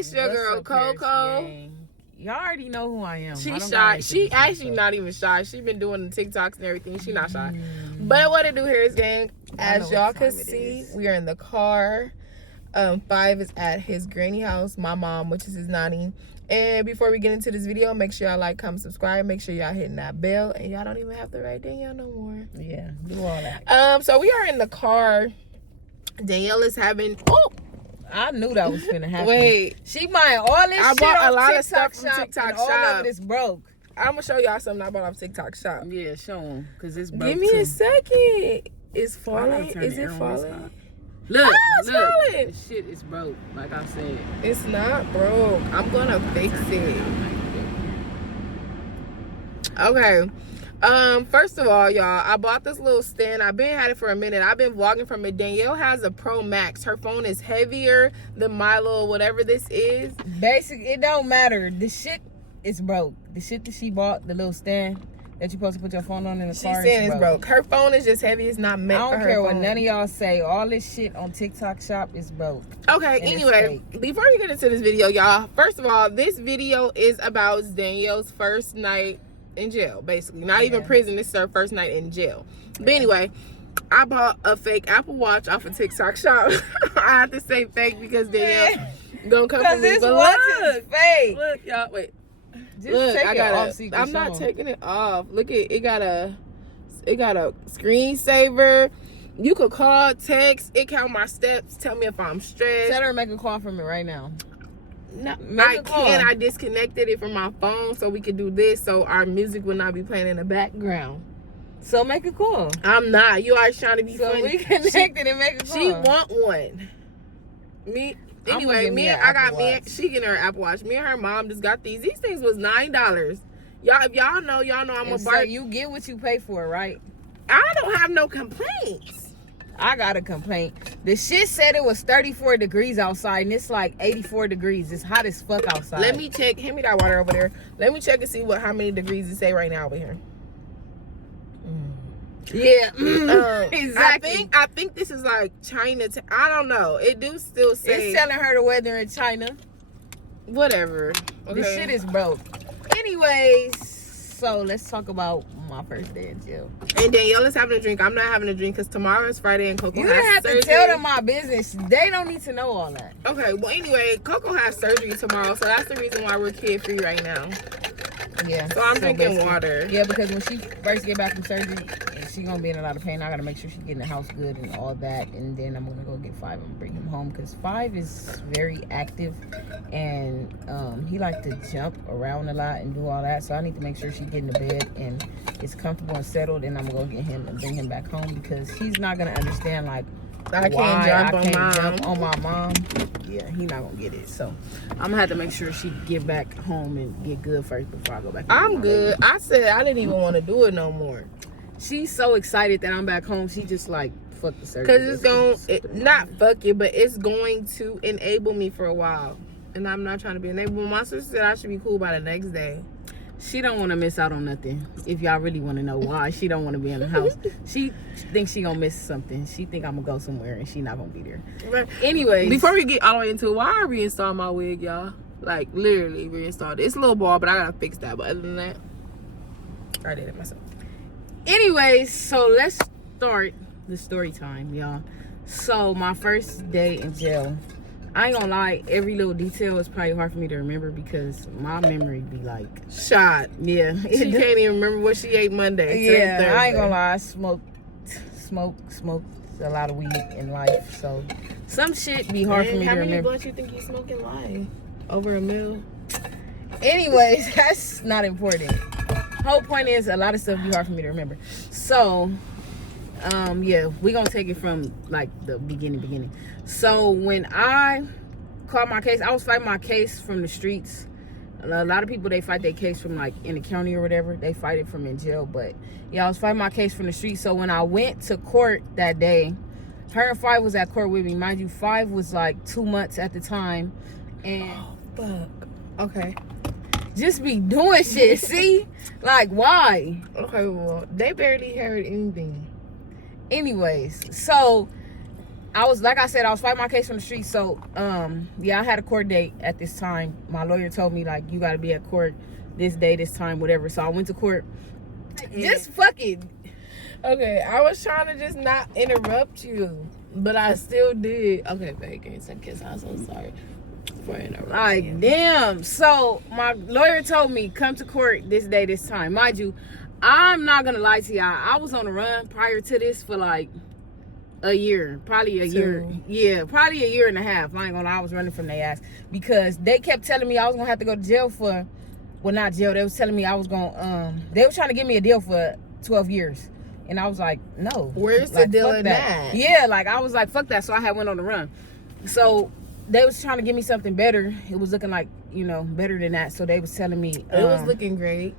It's your girl Coco. Y'all already know who I am. She's shy. She actually not even shy. She been doing the TikToks and everything. She not shy. But what it do here is, gang, as y'all can see, we are in the car. 5 is at his granny house, my mom, which is his nanny. And before we get into this video, make sure y'all like, comment, subscribe. Make sure y'all hitting that bell. And y'all don't even have to write Danielle no more. Yeah, do all that. So we are in the car. Danielle is having... Oh! I knew that was finna happen. Wait. She buying all this shit bought a off lot TikTok of stuff from shop, TikTok and all shop. of it is broke. I'm going to show y'all something I bought off TikTok shop. Yeah, show them. Because it's broke, Give me a second. It's falling. Is it falling? Look, it's falling. This shit is broke, like I said. It's not broke. I'm going to fix it. Okay. First of all, y'all, I bought this little stand. I've been had it for a minute. I've been vlogging from it. Danielle has a Pro Max. Her phone is heavier than my little whatever this is. Basic, it don't matter. The shit is broke. The shit that she bought, the little stand that you're supposed to put your phone on in the car. She's saying it's broke. Her phone is just heavy. It's not meant for her. I don't care what none of y'all say. All this shit on TikTok shop is broke. Okay, anyway, before we get into this video, y'all, first of all, this video is about Danielle's first night in jail, basically. Not even prison. This is her first night in jail. But anyway, I bought a fake Apple Watch off of TikTok shop. I have to say fake because Danielle gonna come for me. This watch is fake. Look, y'all, wait. Just look, take it off so you can I'm not show taking it off. Look, it got a screensaver. You could call, text, it count my steps, tell me if I'm stressed. Tell her to make a call from it right now. No, I can't. I disconnected it from my phone so we could do this, so our music will not be playing in the background. So make a call. I'm not. You always trying to be funny. So we connected and make a call. She want one. Anyway, she getting her Apple Watch. Me and her mom just got these. These things was $9. Y'all, if y'all know I'm a bar. You get what you pay for, right? I don't have no complaints. I got a complaint. The shit said it was 34 degrees outside, and it's like 84 degrees. It's hot as fuck outside. Let me check. Hand me that water over there. Let me check and see how many degrees it say right now over here. Yeah, exactly. I think this is like China. I don't know. It do still say it's telling her the weather in China. Whatever. Okay. This shit is broke. Anyways, so let's talk about my first day in jail. And Danielle is having a drink. I'm not having a drink because tomorrow is Friday and Coco you has didn't have surgery. to tell them my business. They don't need to know all that. Okay. Well, anyway, Coco has surgery tomorrow, so that's the reason why we're kid free right now. Yeah. So I'm drinking water. Yeah, because when she first get back from surgery, she gonna be in a lot of pain. I gotta make sure she get in the house good and all that, and then I'm gonna go get 5 and bring him home because 5 is very active and he like to jump around a lot and do all that. So I need to make sure she get in the bed and is comfortable and settled. And I'm gonna go get him and bring him back home because he's not gonna understand like I can't jump on my mom. Yeah, he not gonna get it. So I'm gonna have to make sure she get back home and get good first before I go back. I'm good. I said I didn't even want to do it no more. She's so excited that I'm back home. She just like fuck the surgery. Because not fuck it, but it's going to enable me for a while. And I'm not trying to be enabled. My sister said I should be cool by the next day. She don't want to miss out on nothing. If y'all really want to know why she don't want to be in the house. She thinks she gonna miss something. She think I'm gonna go somewhere and she not gonna be there. Right. Anyways. Before we get all the way into it, why I reinstalled my wig, y'all? Like, literally reinstalled it. It's a little ball, but I gotta fix that. But other than that, I did it myself. Anyways, so let's start the story time, y'all. So my first day in jail, I ain't gonna lie, every little detail is probably hard for me to remember because my memory be like shot. Yeah, she can't even remember what she ate Monday. Yeah, I ain't gonna lie, I smoked a lot of weed in life, so some shit be hard for me to remember. How many blunts you think you smoke in life? Over a mil. Anyways, that's not important. Whole point is a lot of stuff be hard for me to remember. So yeah, we gonna take it from like the beginning. So when I caught my case, I was fighting my case from the streets. A lot of people, they fight their case from like in the county or whatever. They fight it from in jail, but yeah, I was fighting my case from the streets. So when I went to court that day, her and 5 was at court with me. Mind you, 5 was like 2 months at the time, and fuck. Okay. Just be doing shit, see? Like, why? Okay, well, they barely heard anything. Anyways, so I was, like I said, I was fighting my case from the street. So, yeah, I had a court date at this time. My lawyer told me, like, you got to be at court this day, this time, whatever. So I went to court. Just fucking. Okay, I was trying to just not interrupt you, but I still did. Okay, babe, give me some kiss. I'm so sorry for interrupting. Like, damn. So my lawyer told me, come to court this day, this time. Mind you, I'm not going to lie to y'all. I was on the run prior to this for like a year. Probably a year. Yeah, probably a year and a half. I ain't going to lie. I was running from their ass because they kept telling me I was going to have to go to jail for, well, not jail. They was telling me I was going to, they were trying to give me a deal for 12 years. And I was like, no. Where's like, the deal in that? Yeah, like, I was like, fuck that. So I had went on the run. So they was trying to give me something better. It was looking like, you know, better than that. So they was telling me. It was looking great.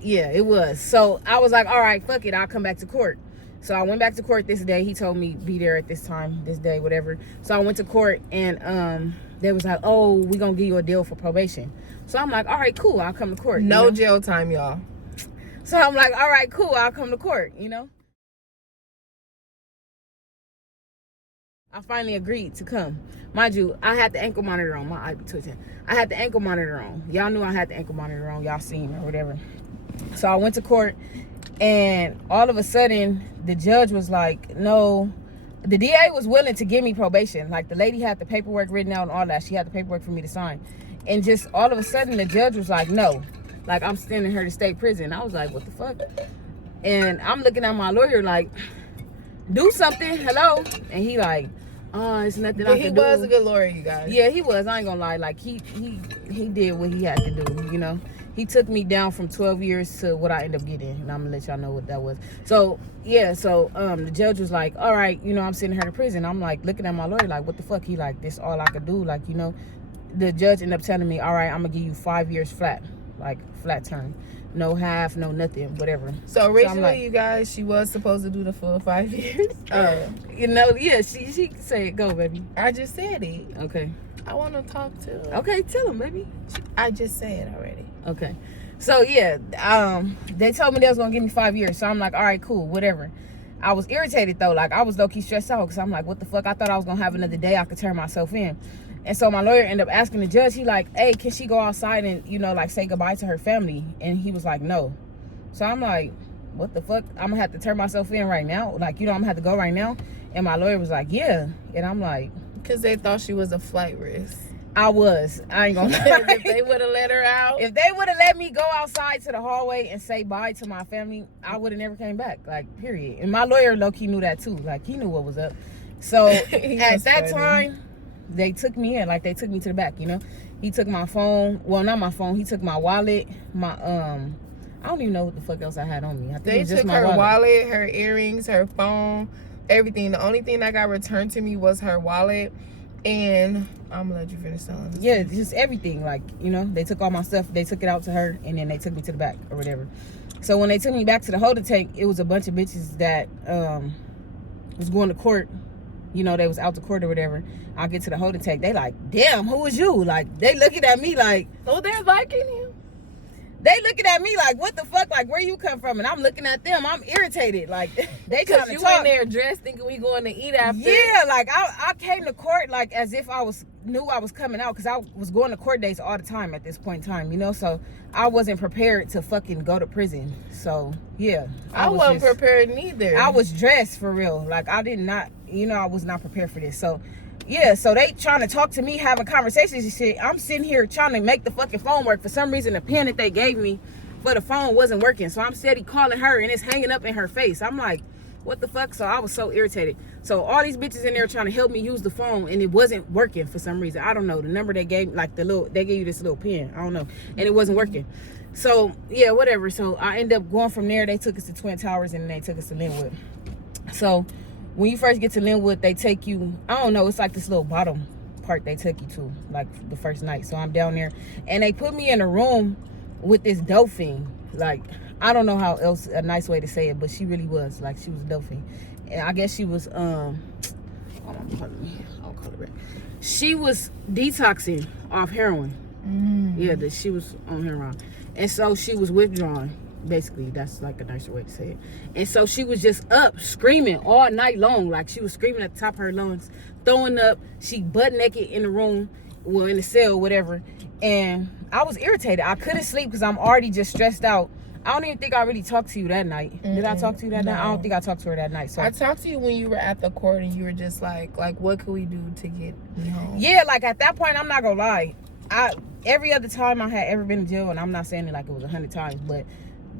Yeah, it was. So I was like, all right, fuck it. I'll come back to court. So I went back to court this day. He told me be there at this time, this day, whatever. So I went to court and they was like, oh, we going to give you a deal for probation. So I'm like, all right, cool. I'll come to court. No jail time, y'all. So I'm like, all right, cool. I'll come to court, you know. I finally agreed to come. Mind you, I had the ankle monitor on. My eye be twitching. I had the ankle monitor on. Y'all knew I had the ankle monitor on. Y'all seen or whatever. So I went to court, and all of a sudden, the judge was like, no. The DA was willing to give me probation. Like, the lady had the paperwork written out and all that. She had the paperwork for me to sign. And just all of a sudden, the judge was like, no. Like, I'm sending her to state prison. I was like, what the fuck? And I'm looking at my lawyer like, do something. Hello? And he like, oh, it's nothing I can do. He was a good lawyer, you guys. Yeah, he was. I ain't gonna lie. Like, he did what he had to do, you know? He took me down from 12 years to what I ended up getting. And I'm gonna let y'all know what that was. So, yeah, so the judge was like, all right, you know, I'm sending her to prison. I'm like, looking at my lawyer like, what the fuck? He like, this all I could do. Like, you know, the judge ended up telling me, all right, I'm gonna give you 5 years flat. Like, flat term. No half, no nothing, whatever. So originally, like, you guys, she was supposed to do the full 5 years. You know, yeah, she said, go, baby. I just said it. Okay. I want to talk to her. Okay, tell him, baby. I just said it already. Okay. So, yeah, they told me they was going to give me 5 years. So, I'm like, all right, cool, whatever. I was irritated, though. Like, I was low-key stressed out because I'm like, what the fuck? I thought I was going to have another day I could turn myself in. And so my lawyer ended up asking the judge, he like, hey, can she go outside and, you know, like, say goodbye to her family? And he was like, no. So I'm like, what the fuck? I'm going to have to turn myself in right now? Like, you know, I'm going to have to go right now? And my lawyer was like, yeah. And I'm like... Because they thought she was a flight risk. I was. I ain't going to lie. If they would have let her out. If they would have let me go outside to the hallway and say bye to my family, I would have never came back. Like, period. And my lawyer, low-key, knew that, too. Like, he knew what was up. So, at that time... They took me in, like, they took me to the back, you know. He took my phone. Well, not my phone. He took my wallet. My I don't even know what the fuck else I had on me. I think they it was just took my her wallet, her earrings, her phone, everything. The only thing that got returned to me was her wallet. And I'm gonna let you finish telling this. Yeah, just everything. Like, you know, they took all my stuff. They took it out to her, and then they took me to the back or whatever. So when they took me back to the holding tank, it was a bunch of bitches that was going to court. You know, they was out to court or whatever. I get to the holding tank. They like, damn, who is you? Like, they looking at me like, oh, they're liking you. They looking at me like, what the fuck? Like, where you come from? And I'm looking at them. I'm irritated. Like, they trying to you talk. in there dressed thinking we going to eat after. Yeah, like, I came to court like as if I knew I was coming out, because I was going to court dates all the time at this point in time, you know? So I wasn't prepared to fucking go to prison. So, yeah. I wasn't prepared neither. I was dressed for real. Like, I did not, you know, I was not prepared for this. So, yeah, so they trying to talk to me, having conversations and shit. I'm sitting here trying to make the fucking phone work. For some reason, the pen that they gave me for the phone wasn't working. So I'm steady calling her, and it's hanging up in her face. I'm like, what the fuck? So I was so irritated. So all these bitches in there trying to help me use the phone, and it wasn't working for some reason. I don't know. The number they gave, like they gave you this little pen. I don't know. And it wasn't working. So, yeah, whatever. So I ended up going from there. They took us to Twin Towers, and then they took us to Linwood. So when you first get to Linwood, they take you, I don't know, it's like this little bottom part they took you to, like the first night. So I'm down there, and they put me in a room with this dolphin. Like, I don't know how else, a nice way to say it, but she really was. Like, she was a dolphin. And I guess she was, I'll call it right. She was detoxing off heroin. Mm. Yeah, she was on heroin. And so she was withdrawing Basically, that's like a nicer way to say it. And so she was just up screaming all night long. Like, she was screaming at the top of her lungs, throwing up. She butt naked in the room, well, in the cell, whatever. And I was irritated. I couldn't sleep because I'm already just stressed out. I don't even think I really talked to you that night. Did I talk to you that night? I don't think I talked to her that night. So I talked to you when you were at the court and you were just like, what could we do to get me home? Yeah, like at that point, I'm not gonna lie. Every other time I had ever been in jail, and I'm not saying it like it was 100 times, but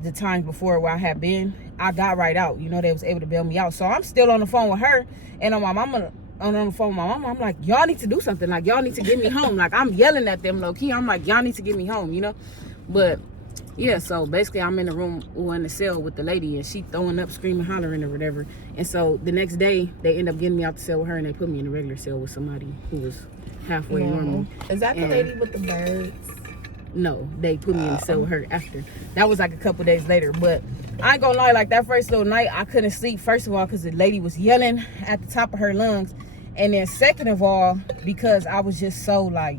the times before where I had been, I got right out. You know, they was able to bail me out. So I'm still on the phone with her, and on the phone with my mama, I'm like, y'all need to do something. Like, y'all need to get me home. Like, I'm yelling at them low key. I'm like, y'all need to get me home, you know? But yeah, so basically I'm in the room or in the cell with the lady, and she throwing up, screaming, hollering or whatever. And so the next day they end up getting me out the cell with her, and they put me in a regular cell with somebody who was halfway normal. Is that the lady with the birds? No, they put me in the cell with her after. That was like a couple days later. But I ain't gonna lie, like that first little night I couldn't sleep, first of all because the lady was yelling at the top of her lungs, and then second of all because I was just so like,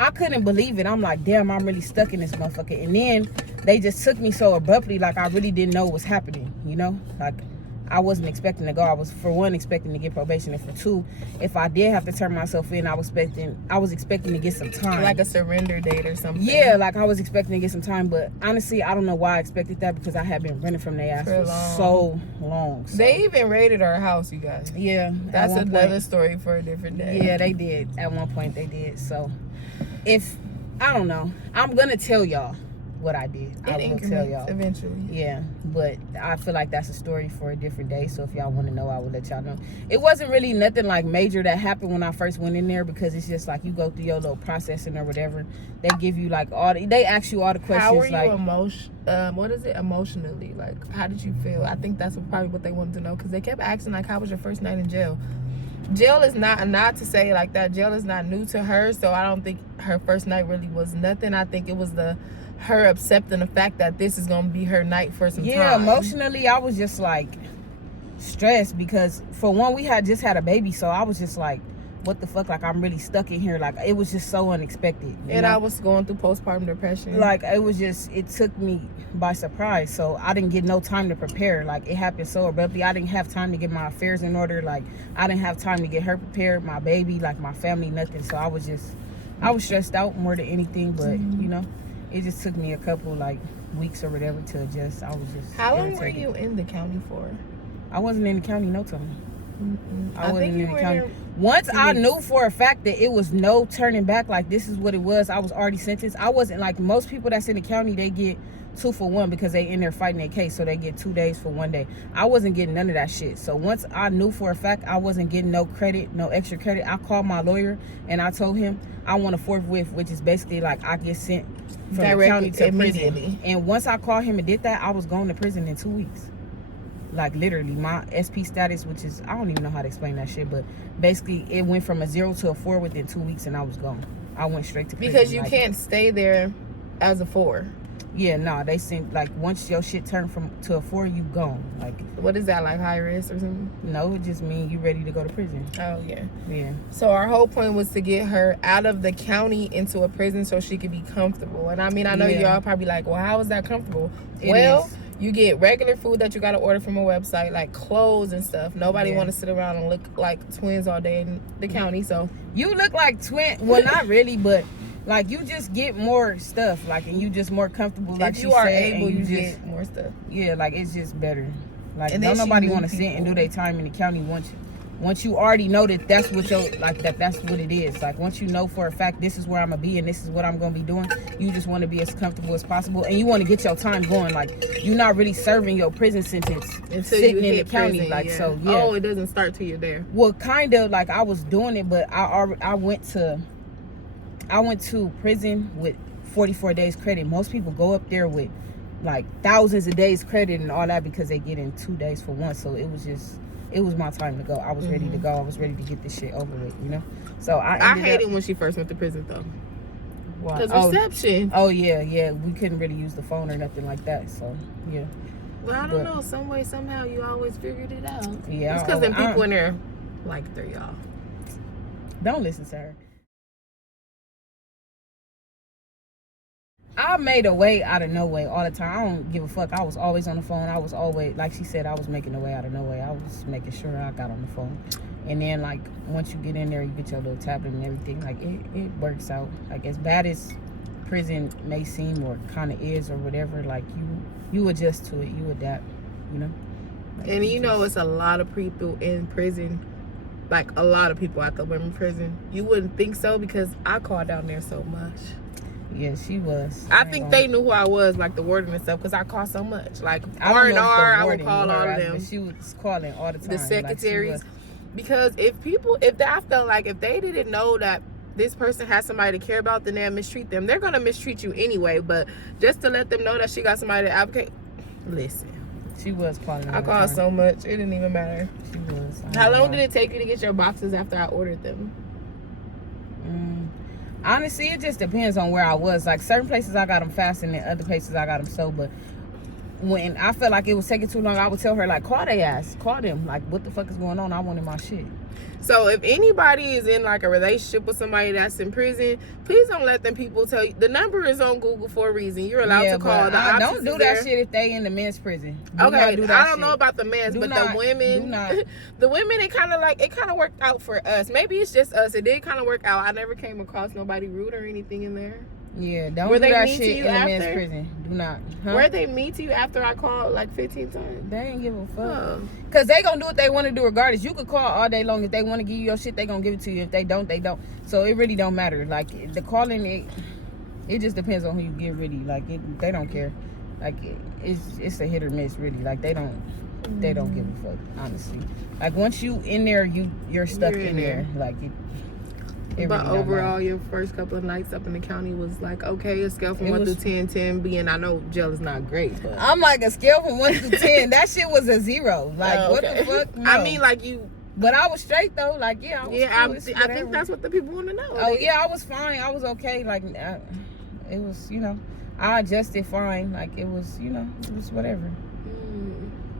I couldn't believe it. I'm like, damn, I'm really stuck in this motherfucker. And then they just took me so abruptly, like I really didn't know what was happening, you know? Like, I wasn't expecting to go. I was, for one, expecting to get probation. And for two, if I did have to turn myself in, I was expecting to get some time. Like a surrender date or something. Yeah, like I was expecting to get some time. But honestly, I don't know why I expected that, because I had been running from their ass for so long. So. They even raided our house, you guys. Yeah. That's another story for a different day. Yeah, they did. At one point, they did. So, I don't know, I'm gonna tell y'all what I did. I will tell y'all eventually. Yeah, but I feel like that's a story for a different day. So if y'all want to know, I will let y'all know. It wasn't really nothing like major that happened when I first went in there, because it's just like you go through your little processing or whatever. They give you like they ask you all the questions. How were you like emotionally? Like, how did you feel? I think that's probably what they wanted to know, because they kept asking like, how was your first night in jail? Jail is not to say like that. Jail is not new to her, so I don't think her first night really was nothing. I think it was her accepting the fact that this is gonna be her night for some time. Yeah, emotionally, I was just like stressed because for one, we had just had a baby, so I was just like, what the fuck? Like, I'm really stuck in here. Like, it was just so unexpected. And I was going through postpartum depression. Like, it took me by surprise. So I didn't get no time to prepare. Like, it happened so abruptly. I didn't have time to get my affairs in order. Like, I didn't have time to get her prepared, my baby, like my family, nothing. So I was stressed out more than anything. But you know, it just took me a couple like weeks or whatever to adjust. I was just How long were you in the county for? I wasn't in the county no time. I wasn't in the county. Once I knew for a fact that it was no turning back, like this is what it was, I was already sentenced. I wasn't like most people that's in the county, they get 2 for 1 because they in there fighting their case, so they get 2 days for 1 day. I wasn't getting none of that shit. So once I knew for a fact I wasn't getting no credit, no extra credit, I called my lawyer and I told him I want a forthwith, which is basically like I get sent from the county to prison. And once I called him and did that, I was going to prison in 2 weeks. Like literally my SP status, which is, I don't even know how to explain that shit, but basically it went from a 0 to a 4 within 2 weeks and I was gone. I went straight to prison. Because you can't stay there as a 4. Yeah, no, they seem like once your shit turned to a 4, you gone. Like, what is that, like high risk or something? No, it just means you ready to go to prison. Oh yeah. Yeah. So our whole point was to get her out of the county into a prison so she could be comfortable. And I mean, I know y'all probably like, well, how is that comfortable? It is. You get regular food that you got to order from a website, like clothes and stuff. Nobody want to sit around and look like twins all day in the county. So you look like twins. Well, not really, but like you just get more stuff, like, and you just more comfortable. Like if you are able, you get more stuff. Yeah, like it's just better. Like, don't nobody want to sit and do their time in the county once you already know that that's what that's what it is. Like, once you know for a fact this is where I'm gonna be and this is what I'm gonna be doing, you just want to be as comfortable as possible and you want to get your time going. Like, you're not really serving your prison sentence until sitting in the county. Prison, like, so yeah. Oh, it doesn't start till you're there. Well, kind of like I was doing it, but I went to prison with 44 days credit. Most people go up there with like thousands of days credit and all that because they get in 2 days for 1. So it was my time to go. I was ready to go. I was ready to get this shit over with, you know? So I hated when she first went to prison, though. Why? Because reception. Oh, yeah. We couldn't really use the phone or nothing like that, so, yeah. Well, I don't know. Some way, somehow, you always figured it out. Yeah. It's because them people in there liked her, y'all. Don't listen to her. I made a way out of no way all the time. I don't give a fuck. I was always on the phone. I was always, like she said, I was making a way out of no way. I was making sure I got on the phone. And then, like, once you get in there, you get your little tablet and everything. Like, it works out. Like, as bad as prison may seem or kind of is or whatever, like, you adjust to it. You adapt, you know? Like, and you know, it's a lot of people in prison. Like, a lot of people at the women's prison. You wouldn't think so because I called down there so much. Yeah, she was. I think they knew who I was, like the warden and stuff, because I called so much. Like R&R, I would call all of them. But she was calling all the time. The secretaries. Like because if I felt like if they didn't know that this person has somebody to care about, then they'll mistreat them. They're going to mistreat you anyway, but just to let them know that she got somebody to advocate. Listen. She was calling. I called so much. It didn't even matter. She was. How long did it take you to get your boxes after I ordered them? Honestly, it just depends on where I was. Like, certain places I got them fast, and then other places I got them slow. But when I felt like it was taking too long, I would tell her, like, call their ass. Call them. Like, what the fuck is going on? I wanted my shit. So if anybody is in like a relationship with somebody that's in prison, please don't let them people tell you. The number is on Google for a reason. You're allowed to call. Don't do that shit if they in the men's prison. I don't know about the men's, but the women, the women, it kind of worked out for us. Maybe it's just us. It did kind of work out. I never came across nobody rude or anything in there. Yeah, don't do that shit in the men's prison. Do not. Were they mean to you after I called like 15 times? They ain't give a fuck. Because they gonna do what they want to do regardless. You could call all day long. If they want to give you your shit, they gonna give it to you. If they don't, they don't. So it really don't matter. Like, the calling, it just depends on who you get, really. Like, they don't care. Like, it's a hit or miss, really. Like, they don't give a fuck, honestly. Like, once you in there, you're stuck in there. Like, but really overall, your first couple of nights up in the county was like, okay, a scale from 1 to 10, 10 being, I know jail is not great, but I'm like, a scale from 1 to 10. That shit was a 0. Like, what the fuck? No. I mean, like, you. But I was straight though. Like, yeah, I was cool. I think that's what the people want to know. Oh yeah, I was fine. I was okay. Like, it was, I adjusted fine. Like, it was, it was whatever.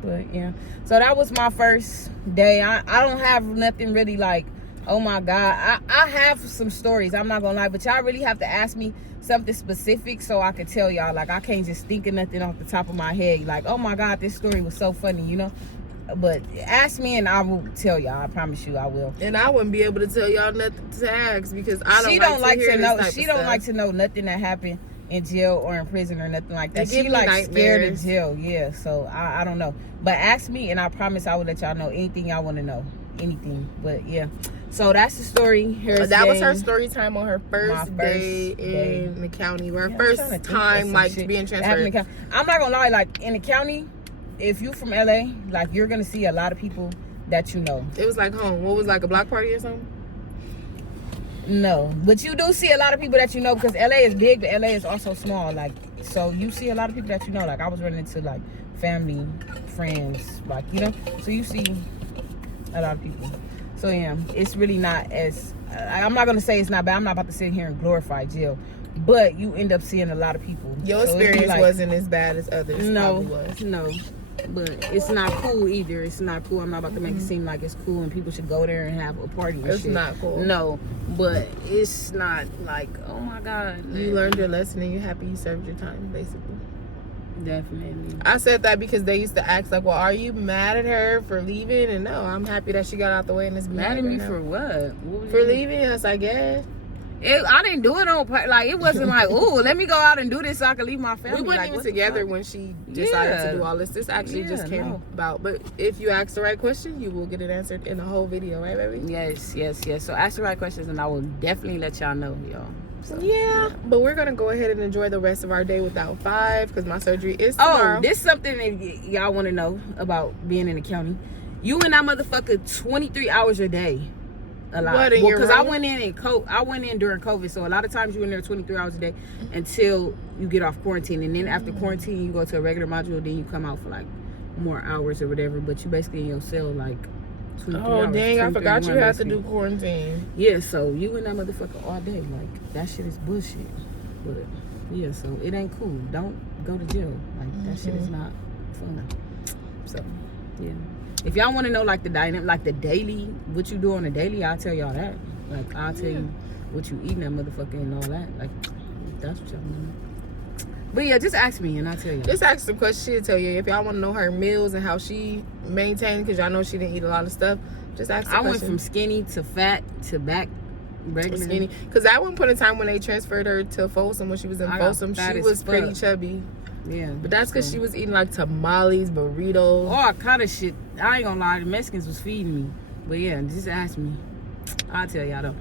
But yeah, so that was my first day. I don't have nothing really like, oh my God. I have some stories, I'm not gonna lie, but y'all really have to ask me something specific so I can tell y'all. Like, I can't just think of nothing off the top of my head. Like, oh my God, this story was so funny, But ask me and I will tell y'all. I promise you I will. And I wouldn't be able to tell y'all nothing to ask because I don't. She don't like to know nothing that happened in jail or in prison or nothing like that. She like scared of jail. Yeah, so I don't know. But ask me and I promise I will let y'all know anything y'all want to know. Anything. But yeah. So that's the story. That was her story time on her first day in the county. Her first time like being transferred. I'm not gonna lie, like in the county, if you from LA, like you're gonna see a lot of people that you know. It was like home. What was like a block party or something? No, but you do see a lot of people that you know because LA is big, but LA is also small. Like, so you see a lot of people that you know. Like, I was running into like family, friends, like, so you see a lot of people. So yeah, it's really not as, I'm not gonna say it's not bad. I'm not about to sit here and glorify jail, but you end up seeing a lot of people. Your experience wasn't as bad as others. No, but it's not cool either. It's not cool. I'm not about to make it seem like it's cool and people should go there and have a party and shit. It's not cool. No, but it's not like, oh my God. You learned your lesson and you're happy you served your time, basically. Definitely. I said that because they used to ask like, well, are you mad at her for leaving? And no, I'm happy that she got out the way and is mad at me for what? For leaving us, I guess. I didn't do it on like it wasn't like, oh, let me go out and do this so I can leave my family. We weren't even together when she decided to do all this. This actually just came about. But if you ask the right question, you will get it answered in the whole video, right, baby? Yes. So ask the right questions and I will definitely let y'all know, y'all. So, yeah, but we're gonna go ahead and enjoy the rest of our day without 5 because my surgery is tomorrow. Oh, this is something that y'all want to know about being in the county. You and that motherfucker 23 hours a day. A lot. Because I went in during COVID, so a lot of times you in there 23 hours a day until you get off quarantine, and then after quarantine you go to a regular module, then you come out for like more hours or whatever. But you basically in your cell like 23 hours. Oh dang! I forgot you had to do quarantine. Yeah, so you and that motherfucker all day, like that shit is bullshit. But yeah, so it ain't cool. Don't go to jail. Like that shit is not fun. So yeah. If y'all want to know like the dynamic, like the daily, what you do on a daily, I'll tell y'all that. Like I'll tell you what you eat in that motherfucker and all that. Like that's what y'all want to know. But yeah, just ask me and I'll tell you. Just ask the question. She'll tell you. If y'all want to know her meals and how she maintained, because y'all know she didn't eat a lot of stuff, just ask the question. I went from skinny to fat to back regular. Skinny. Because at one point in time when they transferred her to Folsom, when she was in Folsom, she was pretty chubby. Yeah. But that's because she was eating like tamales, burritos. All kind of shit. I ain't gonna lie, the Mexicans was feeding me. But yeah, just ask me. I'll tell y'all though.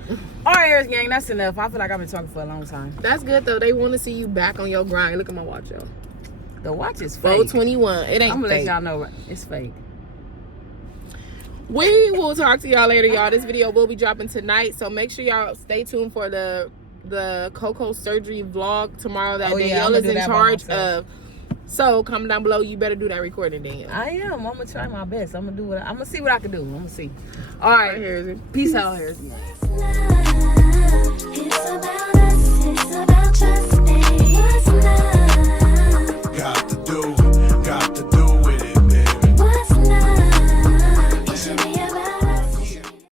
All right, Harris gang, that's enough. I feel like I've been talking for a long time. That's good though. They want to see you back on your grind. Look at my watch, y'all. The watch is fake. 4:21. It ain't. I'm gonna fake. let y'all know it's fake. We will talk to y'all later, y'all. This video will be dropping tonight, so make sure y'all stay tuned for the Coco surgery vlog tomorrow that Danielle is in charge of. So comment down below. You better do that recording, Danielle. I am. I'm gonna try my best. I'm gonna see what I can do. I'm gonna see. All right. Right here. Peace out, Harris. It's about